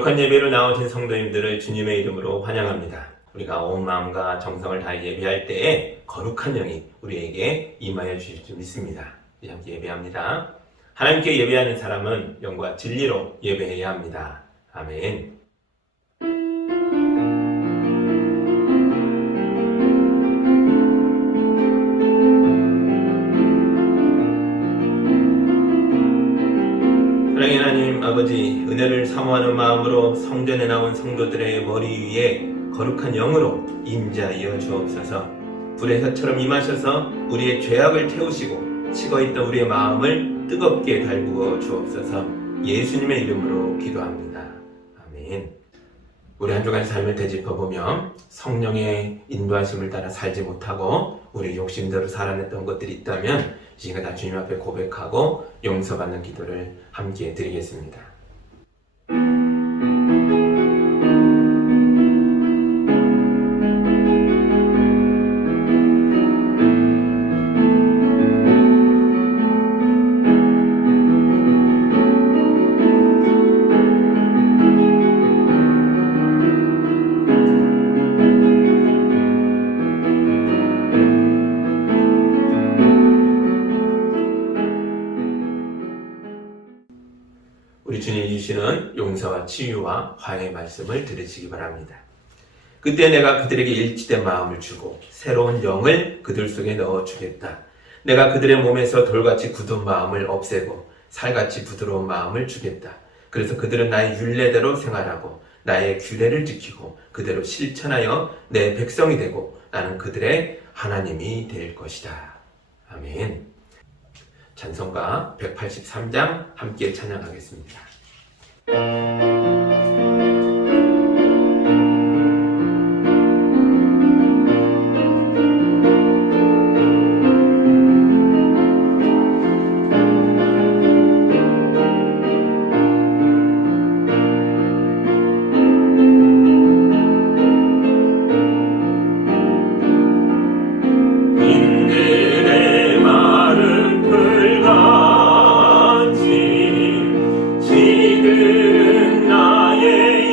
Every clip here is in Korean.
거룩한 예배로 나오신 성도님들을 주님의 이름으로 환영합니다. 우리가 온 마음과 정성을 다해 예배할 때에 거룩한 영이 우리에게 임하여 주실 줄 믿습니다. 우리 함께 예배합니다. 하나님께 예배하는 사람은 영과 진리로 예배해야 합니다. 아멘. 사랑의 하나님 아버지, 은혜를 사모하는 마음으로 성전에 나온 성도들의 머리 위에 거룩한 영으로 임재하여 주옵소서. 불의 혀처럼 임하셔서 우리의 죄악을 태우시고 식어있던 우리의 마음을 뜨겁게 달구어 주옵소서. 예수님의 이름으로 기도합니다. 아멘. 우리 한 주간 삶을 되짚어보며 성령의 인도하심을 따라 살지 못하고 우리 욕심대로 살아냈던 것들이 있다면 이 시간 다 주님 앞에 고백하고 용서받는 기도를 함께 드리겠습니다. 우리 주님이 주시는 용서와 치유와 화해의 말씀을 들으시기 바랍니다. 그때 내가 그들에게 일치된 마음을 주고 새로운 영을 그들 속에 넣어주겠다. 내가 그들의 몸에서 돌같이 굳은 마음을 없애고 살같이 부드러운 마음을 주겠다. 그래서 그들은 나의 율례대로 생활하고 나의 규례를 지키고 그대로 실천하여 내 백성이 되고 나는 그들의 하나님이 될 것이다. 아멘. 찬송가 183장 함께 찬양하겠습니다. 지금 나의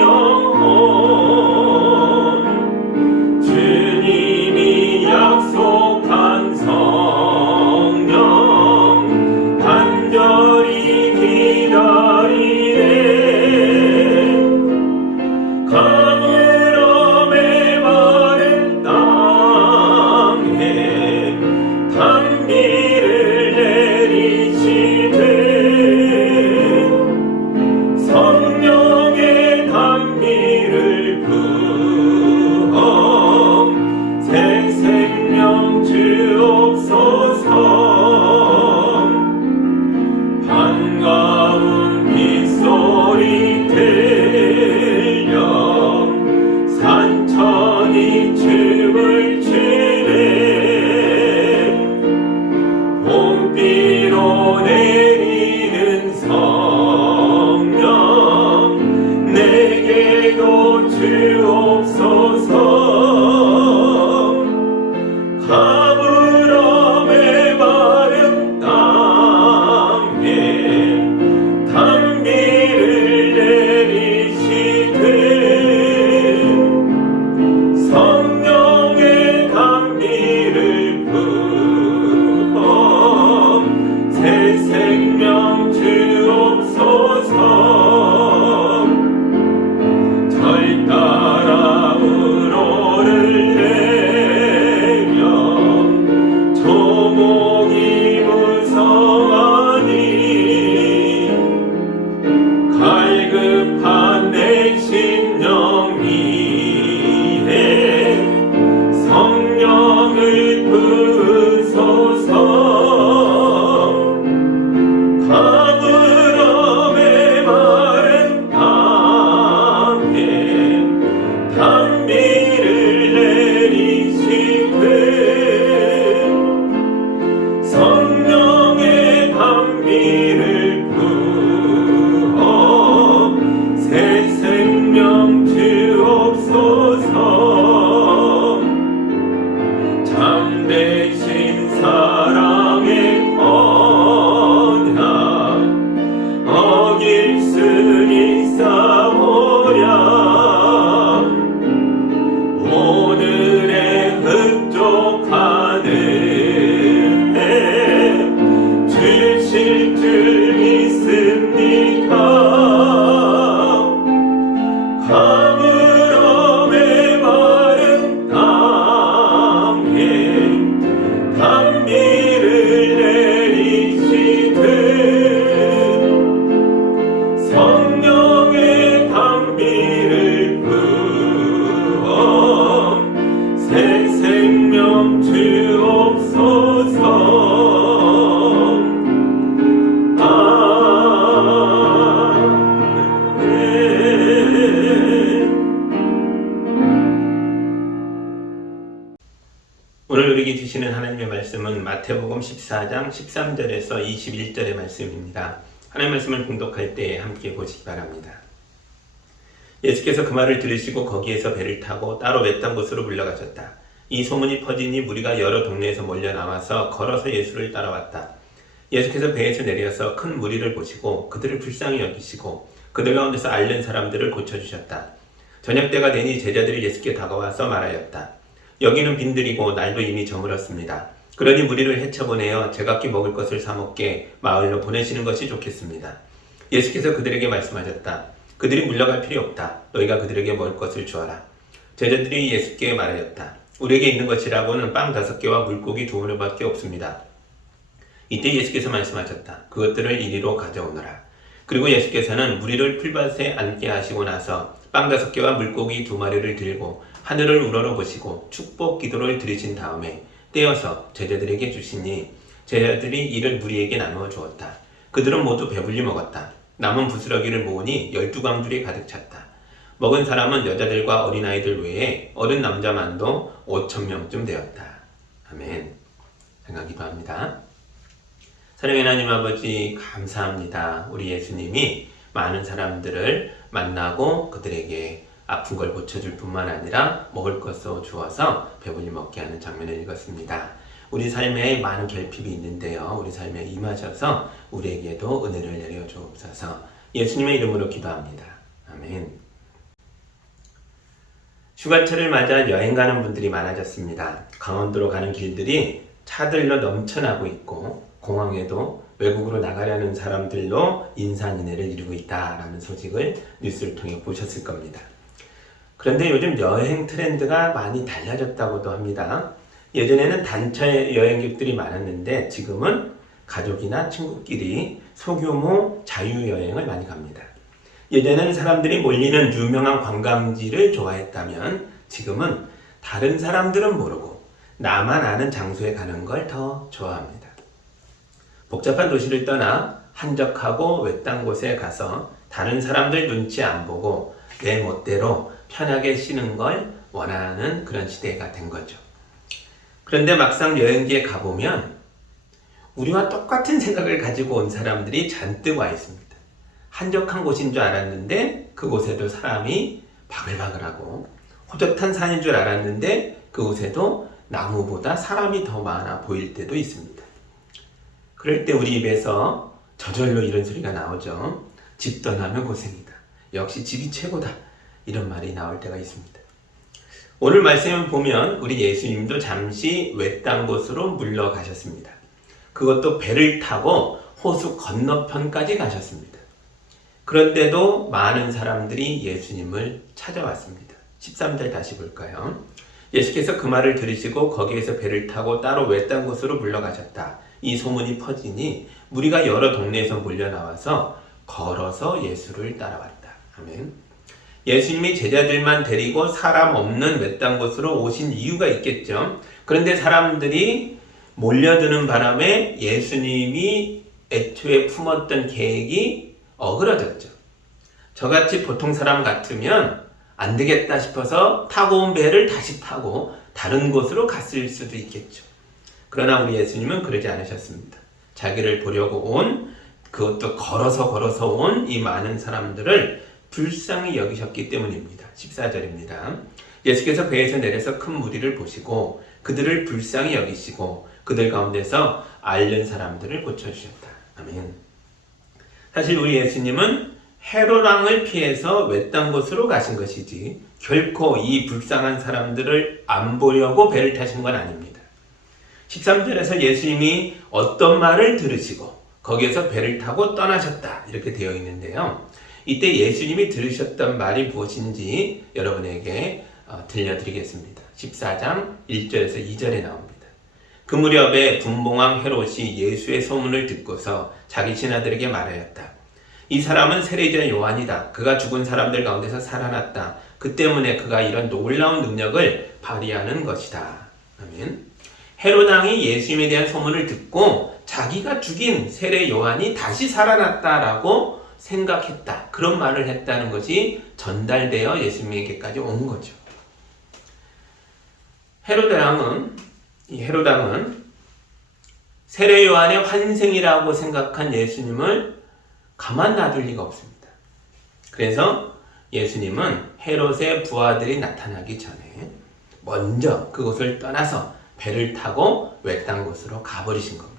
생명 주옵소서. 오늘 우리에게 주시는 하나님의 말씀은 마태복음 14장 13절에서 21절의 말씀입니다. 하나님의 말씀을 봉독할 때 함께 보시기 바랍니다. 예수께서 그 말을 들으시고 거기에서 배를 타고 따로 외딴 곳으로 물러가셨다. 이 소문이 퍼지니 무리가 여러 동네에서 몰려 나와서 걸어서 예수를 따라왔다. 예수께서 배에서 내려서 큰 무리를 보시고 그들을 불쌍히 여기시고 그들 가운데서 앓는 사람들을 고쳐주셨다. 저녁때가 되니 제자들이 예수께 다가와서 말하였다. 여기는 빈들이고 날도 이미 저물었습니다. 그러니 무리를 헤쳐보내어 제각기 먹을 것을 사 먹게 마을로 보내시는 것이 좋겠습니다. 예수께서 그들에게 말씀하셨다. 그들이 물러갈 필요 없다. 너희가 그들에게 먹을 것을 주어라. 제자들이 예수께 말하였다. 우리에게 있는 것이라고는 빵 5개와 물고기 2마리밖에 없습니다. 이때 예수께서 말씀하셨다. 그것들을 이리로 가져오너라. 그리고 예수께서는 무리를 풀밭에 앉게 하시고 나서 빵 5개와 물고기 2마리를 들고 하늘을 우러러보시고 축복 기도를 드리신 다음에 떼어서 제자들에게 주시니 제자들이 이를 무리에게 나누어 주었다. 그들은 모두 배불리 먹었다. 남은 부스러기를 모으니 12광줄이 가득 찼다. 먹은 사람은 여자들과 어린아이들 외에 어른 남자만도 5,000명쯤 되었다. 아멘. 생각기도 합니다. 사랑의 하나님 아버지 감사합니다. 우리 예수님이 많은 사람들을 만나고 그들에게 아픈 걸 고쳐줄 뿐만 아니라 먹을 것을 주어서 배불리 먹게 하는 장면을 읽었습니다. 우리 삶에 많은 결핍이 있는데요. 우리 삶에 임하셔서 우리에게도 은혜를 내려 주옵소서. 예수님의 이름으로 기도합니다. 아멘. 휴가철을 맞아 여행 가는 분들이 많아졌습니다. 강원도로 가는 길들이 차들로 넘쳐나고 있고 공항에도 외국으로 나가려는 사람들로 인산인해를 이루고 있다라는 소식을 뉴스를 통해 보셨을 겁니다. 그런데 요즘 여행 트렌드가 많이 달라졌다고도 합니다. 예전에는 단체 여행객들이 많았는데 지금은 가족이나 친구끼리 소규모 자유여행을 많이 갑니다. 예전에는 사람들이 몰리는 유명한 관광지를 좋아했다면 지금은 다른 사람들은 모르고 나만 아는 장소에 가는 걸 더 좋아합니다. 복잡한 도시를 떠나 한적하고 외딴 곳에 가서 다른 사람들 눈치 안 보고 내 멋대로 편하게 쉬는 걸 원하는 그런 시대가 된 거죠. 그런데 막상 여행지에 가보면 우리와 똑같은 생각을 가지고 온 사람들이 잔뜩 와 있습니다. 한적한 곳인 줄 알았는데 그곳에도 사람이 바글바글하고 호젓한 산인 줄 알았는데 그곳에도 나무보다 사람이 더 많아 보일 때도 있습니다. 그럴 때 우리 입에서 저절로 이런 소리가 나오죠. 집 떠나면 고생이다. 역시 집이 최고다. 이런 말이 나올 때가 있습니다. 오늘 말씀을 보면 우리 예수님도 잠시 외딴 곳으로 물러가셨습니다. 그것도 배를 타고 호수 건너편까지 가셨습니다. 그런데도 많은 사람들이 예수님을 찾아왔습니다. 13절 다시 볼까요? 예수께서 그 말을 들으시고 거기에서 배를 타고 따로 외딴 곳으로 물러가셨다. 이 소문이 퍼지니 무리가 여러 동네에서 몰려 나와서 걸어서 예수를 따라왔다. 아멘. 예수님이 제자들만 데리고 사람 없는 외딴 곳으로 오신 이유가 있겠죠. 그런데 사람들이 몰려드는 바람에 예수님이 애초에 품었던 계획이 어그러졌죠. 저같이 보통 사람 같으면 안 되겠다 싶어서 타고 온 배를 다시 타고 다른 곳으로 갔을 수도 있겠죠. 그러나 우리 예수님은 그러지 않으셨습니다. 자기를 보려고 온, 그것도 걸어서 온 이 많은 사람들을 불쌍히 여기셨기 때문입니다. 14절입니다. 예수께서 배에서 내려서 큰 무리를 보시고 그들을 불쌍히 여기시고 그들 가운데서 앓는 사람들을 고쳐주셨다. 아멘. 사실 우리 예수님은 헤롯 왕을 피해서 외딴 곳으로 가신 것이지 결코 이 불쌍한 사람들을 안 보려고 배를 타신 건 아닙니다. 13절에서 예수님이 어떤 말을 들으시고 거기에서 배를 타고 떠나셨다 이렇게 되어 있는데요. 이때 예수님이 들으셨던 말이 무엇인지 여러분에게 들려드리겠습니다. 14장 1절에서 2절에 나옵니다. 그 무렵에 분봉왕 헤롯이 예수의 소문을 듣고서 자기 신하들에게 말하였다. 이 사람은 세례자 요한이다. 그가 죽은 사람들 가운데서 살아났다. 그 때문에 그가 이런 놀라운 능력을 발휘하는 것이다. 아멘. 헤롯 왕이 예수님에 대한 소문을 듣고 자기가 죽인 세례 요한이 다시 살아났다라고 생각했다. 그런 말을 했다는 것이 전달되어 예수님에게까지 온 거죠. 헤롯 왕은 세례 요한의 환생이라고 생각한 예수님을 가만 놔둘 리가 없습니다. 그래서 예수님은 헤롯의 부하들이 나타나기 전에 먼저 그곳을 떠나서 배를 타고 외딴 곳으로 가버리신 겁니다.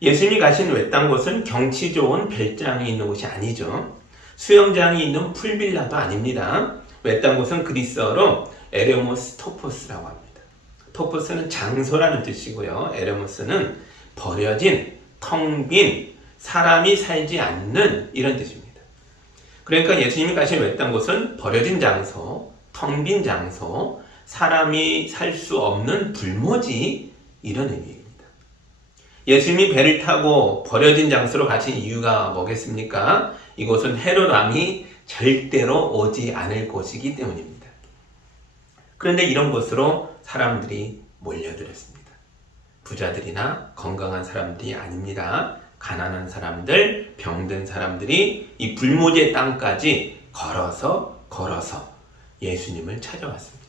예수님이 가신 외딴 곳은 경치 좋은 별장이 있는 곳이 아니죠. 수영장이 있는 풀빌라도 아닙니다. 외딴 곳은 그리스어로 에레모스 토포스라고 합니다. 토포스는 장소라는 뜻이고요. 에레모스는 버려진, 텅 빈, 사람이 살지 않는 이런 뜻입니다. 그러니까 예수님이 가신 외딴 곳은 버려진 장소, 텅 빈 장소, 사람이 살 수 없는 불모지 이런 의미입니다. 예수님이 배를 타고 버려진 장소로 가신 이유가 뭐겠습니까? 이곳은 헤롯 왕이 절대로 오지 않을 곳이기 때문입니다. 그런데 이런 곳으로 사람들이 몰려들었습니다. 부자들이나 건강한 사람들이 아닙니다. 가난한 사람들, 병든 사람들이 이 불모지의 땅까지 걸어서 예수님을 찾아왔습니다.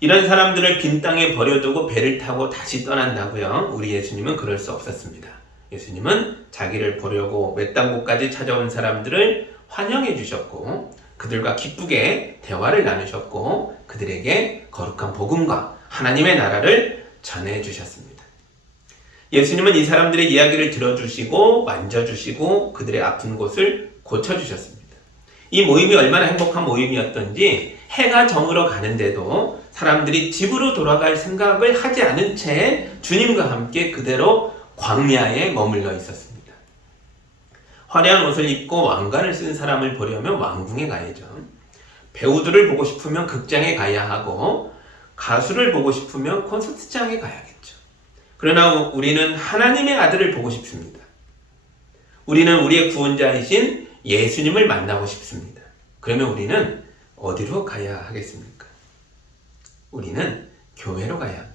이런 사람들을 빈 땅에 버려두고 배를 타고 다시 떠난다고요? 우리 예수님은 그럴 수 없었습니다. 예수님은 자기를 보려고 외딴 곳까지 찾아온 사람들을 환영해 주셨고 그들과 기쁘게 대화를 나누셨고 그들에게 거룩한 복음과 하나님의 나라를 전해 주셨습니다. 예수님은 이 사람들의 이야기를 들어주시고 만져주시고 그들의 아픈 곳을 고쳐주셨습니다. 이 모임이 얼마나 행복한 모임이었던지 해가 저물어 가는데도 사람들이 집으로 돌아갈 생각을 하지 않은 채 주님과 함께 그대로 광야에 머물러 있었습니다. 화려한 옷을 입고 왕관을 쓴 사람을 보려면 왕궁에 가야죠. 배우들을 보고 싶으면 극장에 가야 하고 가수를 보고 싶으면 콘서트장에 가야겠죠. 그러나 우리는 하나님의 아들을 보고 싶습니다. 우리는 우리의 구원자이신 예수님을 만나고 싶습니다. 그러면 우리는 어디로 가야 하겠습니까? 우리는 교회로 가야 합니다.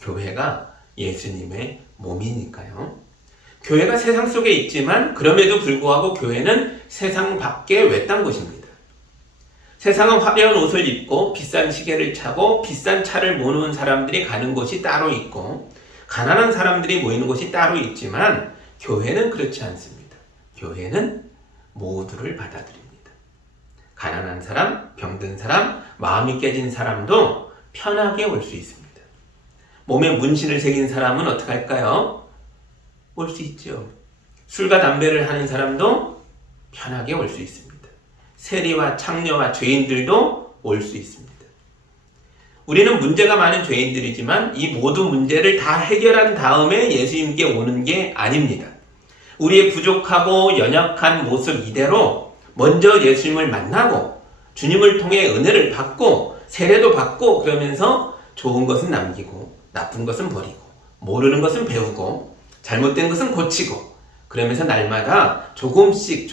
교회가 예수님의 몸이니까요. 교회가 세상 속에 있지만 그럼에도 불구하고 교회는 세상 밖의 외딴 곳입니다. 세상은 화려한 옷을 입고 비싼 시계를 차고 비싼 차를 모는 사람들이 가는 곳이 따로 있고 가난한 사람들이 모이는 곳이 따로 있지만 교회는 그렇지 않습니다. 교회는 모두를 받아들입니다. 가난한 사람, 병든 사람, 마음이 깨진 사람도 편하게 올 수 있습니다. 몸에 문신을 새긴 사람은 어떻게 할까요? 올 수 있죠. 술과 담배를 하는 사람도 편하게 올 수 있습니다. 세리와 창녀와 죄인들도 올 수 있습니다. 우리는 문제가 많은 죄인들이지만 이 모든 문제를 다 해결한 다음에 예수님께 오는 게 아닙니다. 우리의 부족하고 연약한 모습 이대로 먼저 예수님을 만나고 주님을 통해 은혜를 받고 세례도 받고 그러면서 좋은 것은 남기고 나쁜 것은 버리고 모르는 것은 배우고 잘못된 것은 고치고 그러면서 날마다 조금씩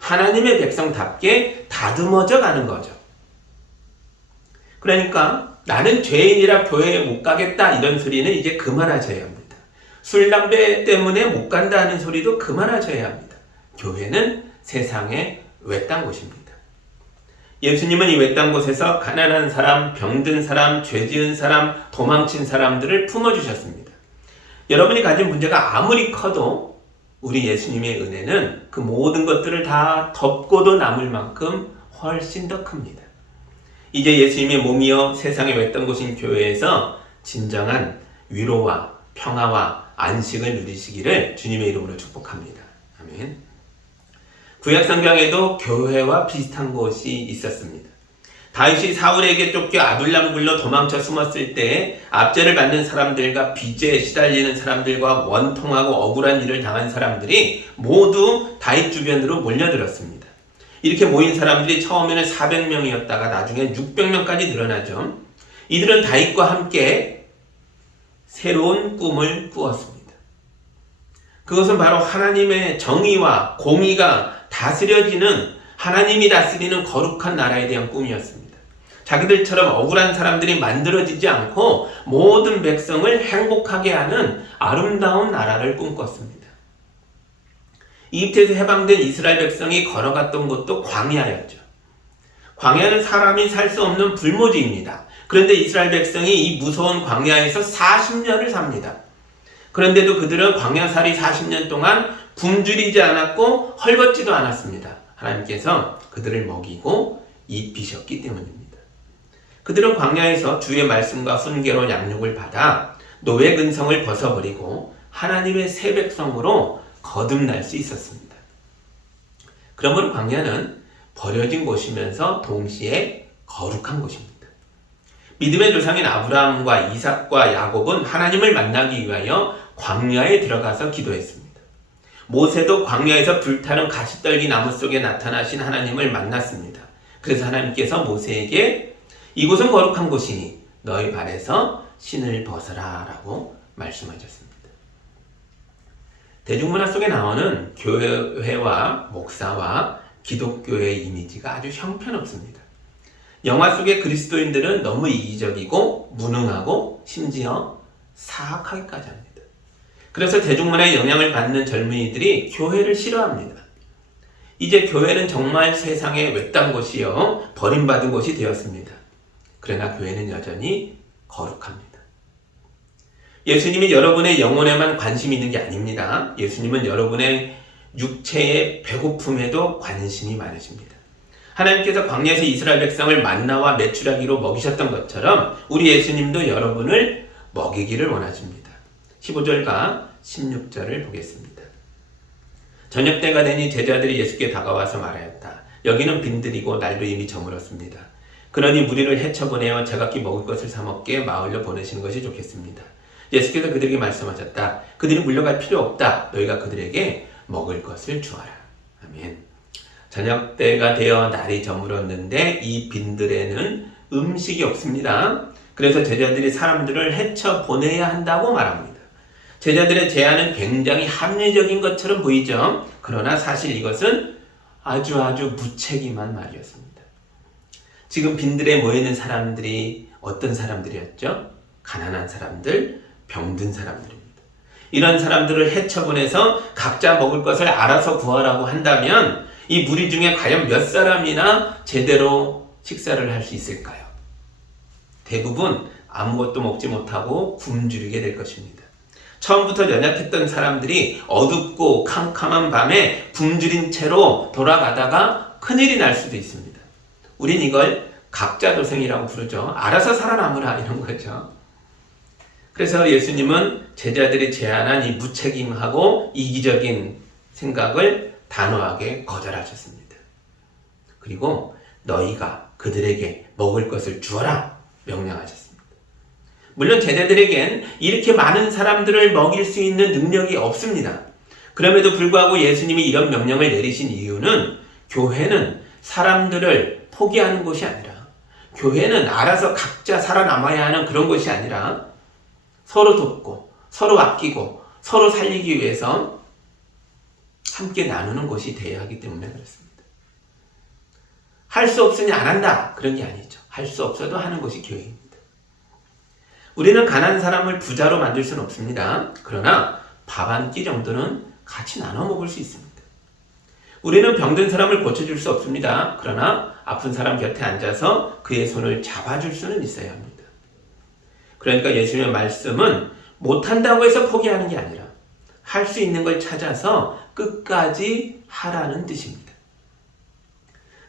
하나님의 백성답게 다듬어져 가는 거죠. 그러니까 나는 죄인이라 교회에 못 가겠다 이런 소리는 이제 그만하셔야 합니다. 술, 담배 때문에 못 간다는 소리도 그만하셔야 합니다. 교회는 세상의 외딴 곳입니다. 예수님은 이 외딴 곳에서 가난한 사람, 병든 사람, 죄 지은 사람, 도망친 사람들을 품어주셨습니다. 여러분이 가진 문제가 아무리 커도 우리 예수님의 은혜는 그 모든 것들을 다 덮고도 남을 만큼 훨씬 더 큽니다. 이제 예수님의 몸이여 세상의 외딴 곳인 교회에서 진정한 위로와 평화와 안식을 누리시기를 주님의 이름으로 축복합니다. 아멘. 구약 성경에도 교회와 비슷한 곳이 있었습니다. 다윗이 사울에게 쫓겨 아둘람 굴로 도망쳐 숨었을 때 압제를 받는 사람들과 빚에 시달리는 사람들과 원통하고 억울한 일을 당한 사람들이 모두 다윗 주변으로 몰려들었습니다. 이렇게 모인 사람들이 처음에는 400명이었다가 나중에 600명까지 늘어나죠. 이들은 다윗과 함께 새로운 꿈을 꾸었습니다. 그것은 바로 하나님의 정의와 공의가 다스려지는, 하나님이 다스리는 거룩한 나라에 대한 꿈이었습니다. 자기들처럼 억울한 사람들이 만들어지지 않고 모든 백성을 행복하게 하는 아름다운 나라를 꿈꿨습니다. 이집트에서 해방된 이스라엘 백성이 걸어갔던 곳도 광야였죠. 광야는 사람이 살 수 없는 불모지입니다. 그런데 이스라엘 백성이 이 무서운 광야에서 40년을 삽니다. 그런데도 그들은 광야살이 40년 동안 굶주리지 않았고 헐벗지도 않았습니다. 하나님께서 그들을 먹이고 입히셨기 때문입니다. 그들은 광야에서 주의 말씀과 훈계로 양육을 받아 노예 근성을 벗어버리고 하나님의 새 백성으로 거듭날 수 있었습니다. 그러므로 광야는 버려진 곳이면서 동시에 거룩한 곳입니다. 믿음의 조상인 아브라함과 이삭과 야곱은 하나님을 만나기 위하여 광야에 들어가서 기도했습니다. 모세도 광야에서 불타는 가시떨기 나무 속에 나타나신 하나님을 만났습니다. 그래서 하나님께서 모세에게 이곳은 거룩한 곳이니 너희 발에서 신을 벗어라 라고 말씀하셨습니다. 대중문화 속에 나오는 교회와 목사와 기독교의 이미지가 아주 형편없습니다. 영화 속의 그리스도인들은 너무 이기적이고 무능하고 심지어 사악하기까지 합니다. 그래서 대중문화의 영향을 받는 젊은이들이 교회를 싫어합니다. 이제 교회는 정말 세상의 외딴 곳이요 버림받은 곳이 되었습니다. 그러나 교회는 여전히 거룩합니다. 예수님이 여러분의 영혼에만 관심이 있는 게 아닙니다. 예수님은 여러분의 육체의 배고픔에도 관심이 많으십니다. 하나님께서 광야에서 이스라엘 백성을 만나와 메추라기로 먹이셨던 것처럼 우리 예수님도 여러분을 먹이기를 원하십니다. 15절과 16절을 보겠습니다. 저녁때가 되니 제자들이 예수께 다가와서 말하였다. 여기는 빈들이고 날도 이미 저물었습니다. 그러니 무리를 헤쳐보내어 제각기 먹을 것을 사먹게 마을로 보내시는 것이 좋겠습니다. 예수께서 그들에게 말씀하셨다. 그들이 물러갈 필요 없다. 너희가 그들에게 먹을 것을 주어라. 아멘. 저녁때가 되어 날이 저물었는데 이 빈들에는 음식이 없습니다. 그래서 제자들이 사람들을 헤쳐 보내야 한다고 말합니다. 제자들의 제안은 굉장히 합리적인 것처럼 보이죠. 그러나 사실 이것은 아주 무책임한 말이었습니다. 지금 빈들에 모여있는 사람들이 어떤 사람들이었죠? 가난한 사람들, 병든 사람들입니다. 이런 사람들을 헤쳐보내서 각자 먹을 것을 알아서 구하라고 한다면 이 무리 중에 과연 몇 사람이나 제대로 식사를 할 수 있을까요? 대부분 아무것도 먹지 못하고 굶주리게 될 것입니다. 처음부터 연약했던 사람들이 어둡고 캄캄한 밤에 굶주린 채로 돌아가다가 큰일이 날 수도 있습니다. 우린 이걸 각자도생이라고 부르죠. 알아서 살아남으라 이런 거죠. 그래서 예수님은 제자들이 제안한 이 무책임하고 이기적인 생각을 단호하게 거절하셨습니다. 그리고 너희가 그들에게 먹을 것을 주어라 명령하셨습니다. 물론 제자들에겐 이렇게 많은 사람들을 먹일 수 있는 능력이 없습니다. 그럼에도 불구하고 예수님이 이런 명령을 내리신 이유는 교회는 사람들을 포기하는 곳이 아니라, 교회는 알아서 각자 살아남아야 하는 그런 곳이 아니라 서로 돕고 서로 아끼고 서로 살리기 위해서 함께 나누는 곳이 되어야 하기 때문에 그렇습니다. 할 수 없으니 안 한다 그런 게 아니죠. 할 수 없어도 하는 것이 교회입니다. 우리는 가난한 사람을 부자로 만들 수는 없습니다. 그러나 밥 한 끼 정도는 같이 나눠 먹을 수 있습니다. 우리는 병든 사람을 고쳐줄 수 없습니다. 그러나 아픈 사람 곁에 앉아서 그의 손을 잡아줄 수는 있어야 합니다. 그러니까 예수님의 말씀은 못한다고 해서 포기하는 게 아니라 할 수 있는 걸 찾아서 끝까지 하라는 뜻입니다.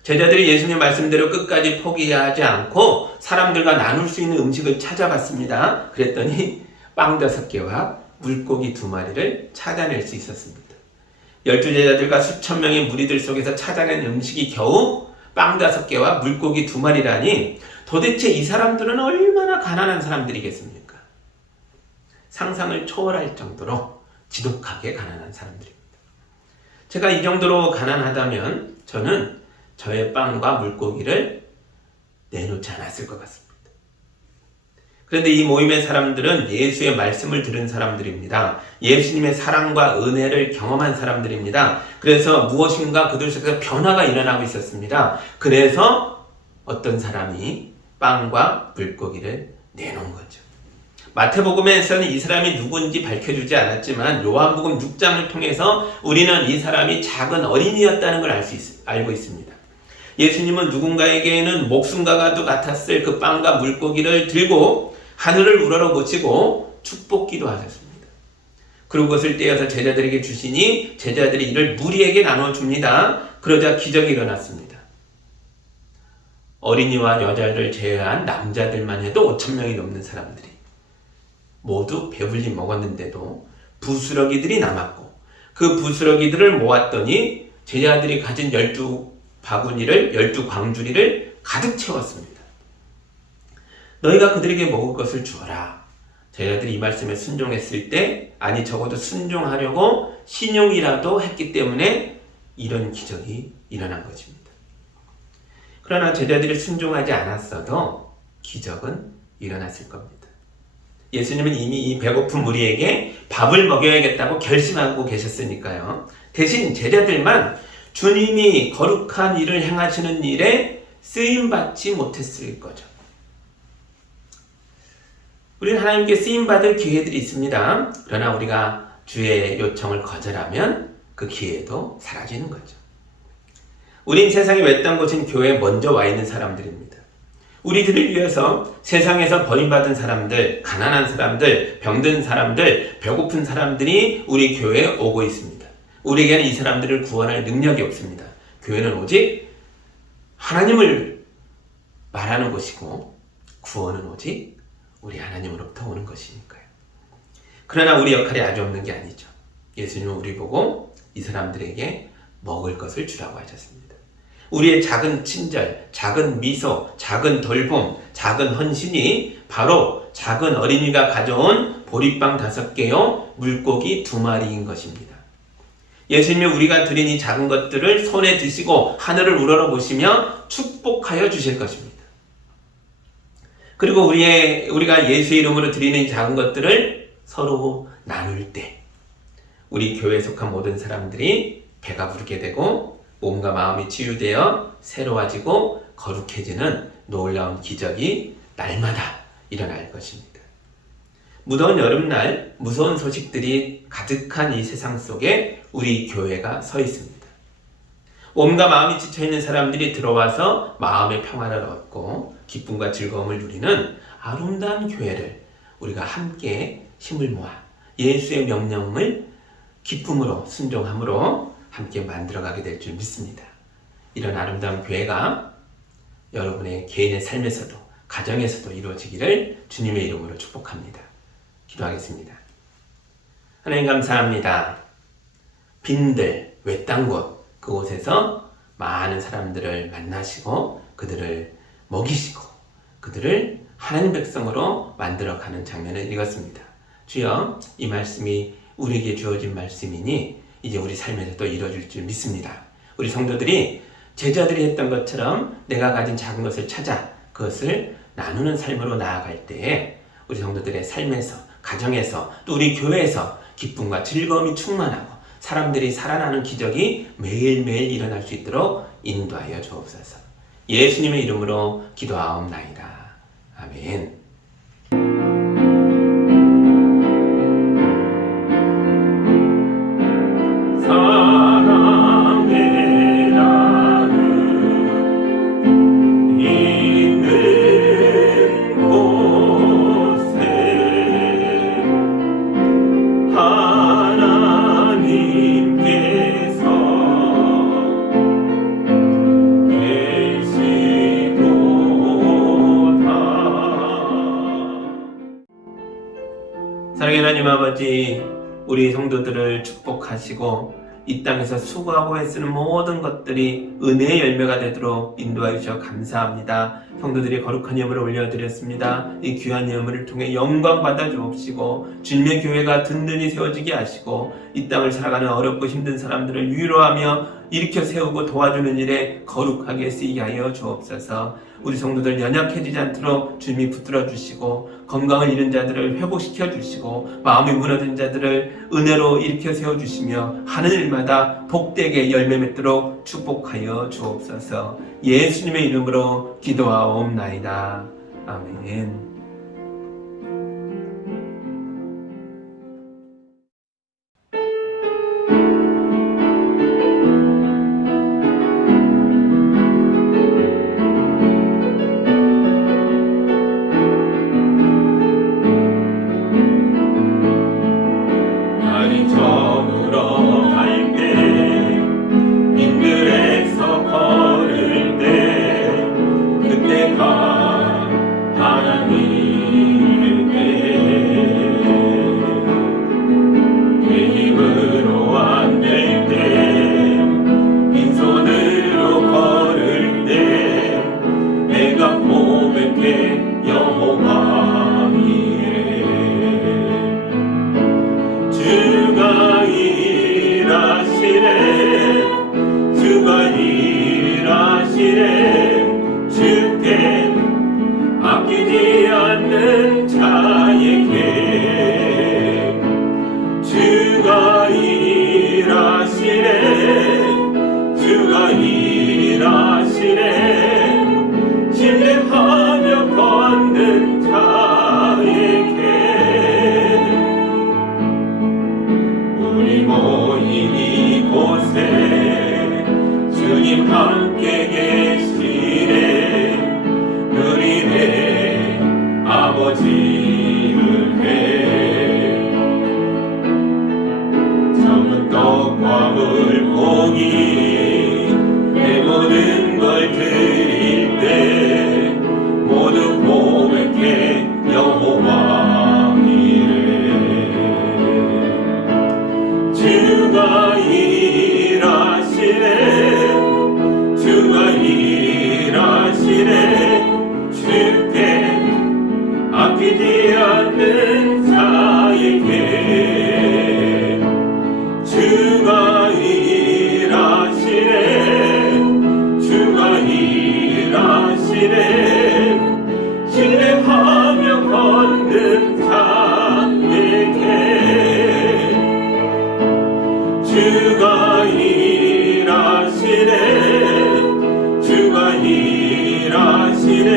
제자들이 예수님의 말씀대로 끝까지 포기하지 않고 사람들과 나눌 수 있는 음식을 찾아봤습니다. 그랬더니 빵 5개와 물고기 2마리를 찾아낼 수 있었습니다. 12제자들과 수천 명의 무리들 속에서 찾아낸 음식이 겨우 빵 5개와 물고기 2마리라니 도대체 이 사람들은 얼마나 가난한 사람들이겠습니까? 상상을 초월할 정도로 지독하게 가난한 사람들입니다. 제가 이 정도로 가난하다면 저는 저의 빵과 물고기를 내놓지 않았을 것 같습니다. 그런데 이 모임의 사람들은 예수의 말씀을 들은 사람들입니다. 예수님의 사랑과 은혜를 경험한 사람들입니다. 그래서 무엇인가 그들 속에서 변화가 일어나고 있었습니다. 그래서 어떤 사람이 빵과 물고기를 내놓은 거죠. 마태복음에서는 이 사람이 누군지 밝혀주지 않았지만 요한복음 6장을 통해서 우리는 이 사람이 작은 어린이였다는 걸 알고 있습니다. 예수님은 누군가에게는 목숨과도 같았을 그 빵과 물고기를 들고 하늘을 우러러보시고 축복기도 하셨습니다. 그리고 그것을 떼어서 제자들에게 주시니 제자들이 이를 무리에게 나눠줍니다. 그러자 기적이 일어났습니다. 어린이와 여자를 제외한 남자들만 해도 5,000명이 넘는 사람들이 모두 배불리 먹었는데도 부스러기들이 남았고 그 부스러기들을 모았더니 제자들이 가진 12 광주리를 가득 채웠습니다. 너희가 그들에게 먹을 것을 주어라. 제자들이 이 말씀에 순종했을 때, 아니 적어도 순종하려고 신용이라도 했기 때문에 이런 기적이 일어난 것입니다. 그러나 제자들이 순종하지 않았어도 기적은 일어났을 겁니다. 예수님은 이미 이 배고픈 무리에게 밥을 먹여야겠다고 결심하고 계셨으니까요. 대신 제자들만 주님이 거룩한 일을 행하시는 일에 쓰임받지 못했을 거죠. 우리는 하나님께 쓰임받을 기회들이 있습니다. 그러나 우리가 주의 요청을 거절하면 그 기회도 사라지는 거죠. 우린 세상의 외딴 곳인 교회에 먼저 와 있는 사람들입니다. 우리들을 위해서 세상에서 버림받은 사람들, 가난한 사람들, 병든 사람들, 배고픈 사람들이 우리 교회에 오고 있습니다. 우리에게는 이 사람들을 구원할 능력이 없습니다. 교회는 오직 하나님을 말하는 곳이고 구원은 오직 우리 하나님으로부터 오는 것이니까요. 그러나 우리 역할이 아주 없는 게 아니죠. 예수님은 우리 보고 이 사람들에게 먹을 것을 주라고 하셨습니다. 우리의 작은 친절, 작은 미소, 작은 돌봄, 작은 헌신이 바로 작은 어린이가 가져온 보리빵 5개요, 물고기 2마리인 것입니다. 예수님이 우리가 드린 이 작은 것들을 손에 드시고 하늘을 우러러보시며 축복하여 주실 것입니다. 그리고 우리가 예수의 이름으로 드리는 이 작은 것들을 서로 나눌 때 우리 교회에 속한 모든 사람들이 배가 부르게 되고 몸과 마음이 치유되어 새로워지고 거룩해지는 놀라운 기적이 날마다 일어날 것입니다. 무더운 여름날 무서운 소식들이 가득한 이 세상 속에 우리 교회가 서 있습니다. 몸과 마음이 지쳐있는 사람들이 들어와서 마음의 평화를 얻고 기쁨과 즐거움을 누리는 아름다운 교회를 우리가 함께 힘을 모아 예수의 명령을 기쁨으로 순종함으로 함께 만들어가게 될 줄 믿습니다. 이런 아름다운 교회가 여러분의 개인의 삶에서도 가정에서도 이루어지기를 주님의 이름으로 축복합니다. 기도하겠습니다. 하나님 감사합니다. 빈들, 외딴 곳, 그곳에서 많은 사람들을 만나시고 그들을 먹이시고 그들을 하나님 백성으로 만들어가는 장면을 읽었습니다. 주여, 이 말씀이 우리에게 주어진 말씀이니 이제 우리 삶에서도 이루어질 줄 믿습니다. 우리 성도들이 제자들이 했던 것처럼 내가 가진 작은 것을 찾아 그것을 나누는 삶으로 나아갈 때에 우리 성도들의 삶에서, 가정에서, 또 우리 교회에서 기쁨과 즐거움이 충만하고 사람들이 살아나는 기적이 매일매일 일어날 수 있도록 인도하여 주옵소서. 예수님의 이름으로 기도하옵나이다. 아멘. 사랑의 하나님 아버지, 우리 성도들을 축복하시고 이 땅에서 수고하고 애쓰는 모든 것들이 은혜의 열매가 되도록 인도하여 주셔서 감사합니다. 성도들이 거룩한 예물을 올려드렸습니다. 이 귀한 예물을 통해 영광 받아 주옵시고 주님의 교회가 든든히 세워지게 하시고 이 땅을 살아가는 어렵고 힘든 사람들을 위로하며 일으켜 세우고 도와주는 일에 거룩하게 쓰이게 하여 주옵소서. 우리 성도들 연약해지지 않도록 주님이 붙들어 주시고 건강을 잃은 자들을 회복시켜 주시고 마음이 무너진 자들을 은혜로 일으켜 세워 주시며 하는 일마다 복되게 열매 맺도록 축복하여 주옵소서. 예수님의 이름으로 기도하옵나이다. 아멘. 아끼지 않는 자에게 주가 일하시네 주가 일하시네 신뢰하며 걷는 자에게 우리 모인 이곳에 주님 함께 계시네 누리네 아버지 은혜 적은 떡과 물고기 내 모든 걸 드릴 때 모두 고백해 여호와 이래 주가 일하시네 주가 일하시네 주께 아끼지 않는 자에게 주가 일하시네 주가 일하시네 신뢰하며 걷는 자에게 주가 일하시네 주가 일하시네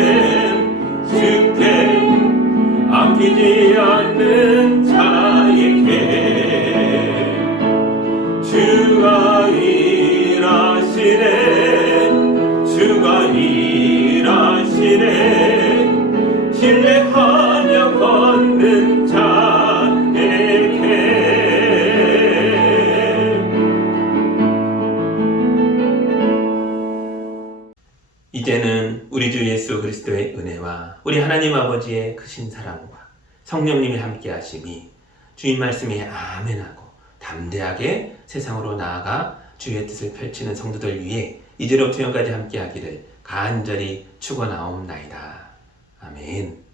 주께 아끼지 않는 자에게 주가 일하시네 주가 일하시네 신뢰하며 걷는 자에게 이제는 우리 주 예수 그리스도의 은혜와 우리 하나님 아버지의 크신 사랑과 성령님이 함께 하심이 주님 말씀에 아멘하고 담대하게 세상으로 나아가 주의 뜻을 펼치는 성도들 위해 이제로부터 영까지 함께 하기를 간절히 축원하옵나이다. 아멘.